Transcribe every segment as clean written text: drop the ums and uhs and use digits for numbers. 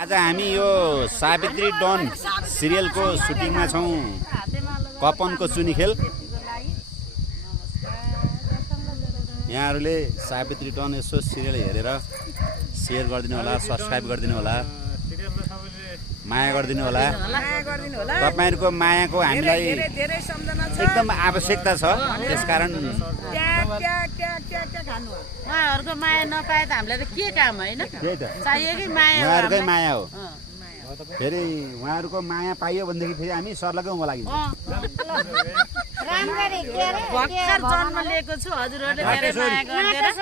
आज हामी यो सावित्री डन सिरियलको सुटिङमा छौँ। कपनको चुनी खेल। यहाँहरूले सावित्री डन यसो सिरियल हेरेर सेयर गरिदिनु होला, सब्सक्राइब गरिदिनु होला, माया गरिदिनु होला। तपाईहरुको मायाको हामीलाई एकदम आवश्यकता छ। त्यसकारण उहाँहरुको माया नपाए त हामीलाई त के काम हैन? चाहिएकै माया हो। उहाँहरुकै माया हो। फेरि उहाँहरुको माया पाइयो भनेदेखि फेरि हामी सर्लकै उँभो लागिन्छ। भर्खर जन्म लिएको छु, हजुरहरुले धेरै माया गरिदिएर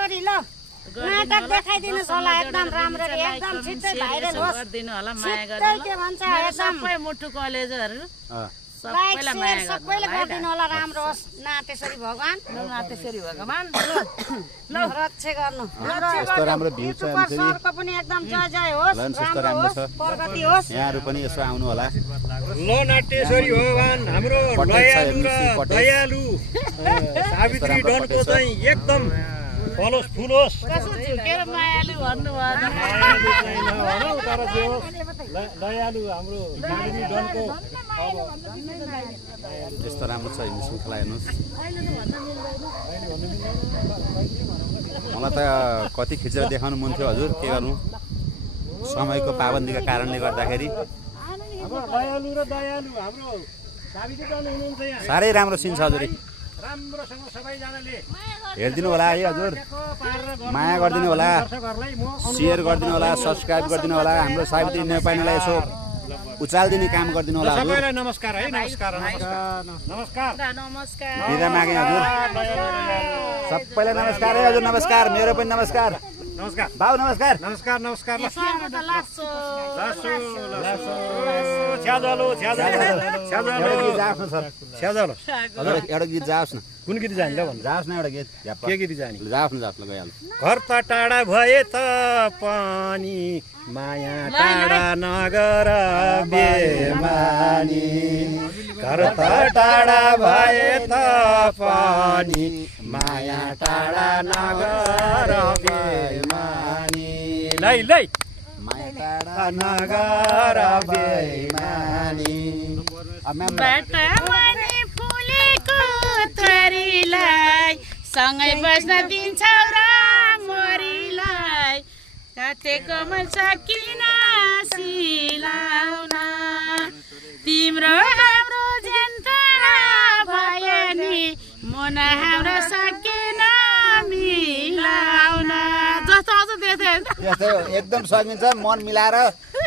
नाटक देखाइदिनुस् होला, एकदम राम्ररी, एकदम छिट्टै भाइरल होस्। गरिदिनु होला, माया के गरिदिनु। भन्छ मेरो एकदम सबै मुटु कलेजहरु लाइक सबैलाई शेयर माया सबैले गरिदिनु होला, राम्रो होस्। नाटेश्वरी भगवान, नाटेश्वरी भगवान रक्षा गर्नु। यस्तो राम्रो भ्यू छ युट्युबर सरको पनि एकदम जय जय होस्, झन् त्यस्तो राम्रो राम्रो होस्, छ। प्रगति होस्। यहाँहरु पनि यसो आउनु होला। ल नाट्यश्वरी भगवान हाम्रो दयालु र दयालु सावित्री डनको चाहिँ एकदम फलोस् फुलोस्। कसो झुकेर मायालु भन्नु भएन। तर जे होस् दयालु हाम्रो सावित्री डनको यस्तो राम्रो छ हिँड्नु श्रृङ्खला हेर्नुहोस्। मलाई त कति खिचेर देखाउनु मन थियो हजुर, के गर्नु समयको पाबन्दीका कारणले गर्दाखेरि। हाम्रो दयालु र दयालु हाम्रो सावित्री डन हुनुहुन्छ यहाँ। साह्रै राम्रो सिन छ हजुर। राम्रोसँग सबैजनाले हेरिदिनु होला है हजुर, माया गरिदिनु होला, सेयर गरिदिनु होला, सब्सक्राइब गरिदिनु होला। हाम्रो सावित्री नेपालीलाई यसो उचालिदिने काम गरिदिनु होला हजुर। सबैलाई नमस्कार है, नमस्कार नमस्कार नमस्कार नमस्कार। बिदा मागे हजुर, सबैलाई नमस्कार है हजुर। नमस्कार, मेरो पनि नमस्कार। नमस्कार बाबु नमस्कार। नमस्कार नमस्कार सर्नु त लाग्छ। छ्याजलो छ्याजलो एउटा गीत जाओस् न सर, छ्याजलो हजुर एउटा गीत जाओस् न। कुन गीत जाने ल भन्नु? जाओस् न एउटा गीत। के गीत जाने? जाओस् न, जाओस् ल गइहाल्नु। घर त टाढा भए त पनि माया टाढा नगर बेमानी। घर त टाढा भए त पनि माया टाढा नगर बेमानी। लै लै माया टाढा नगर बेमानी। बाटोमानि फुलेको थरीलाई सँगै बस्न दिन्छौ राम्ररीलाई। काटेको मन सकिन सिलाउन, तिम्रो हाम्रो झन्टाडा भयो नि मन हाम्रो सकिन मिलाउन। जस्तो आउँछ त्यस्तै त्यस्तै हो, एकदम सकिन्छ। मन मिलाएर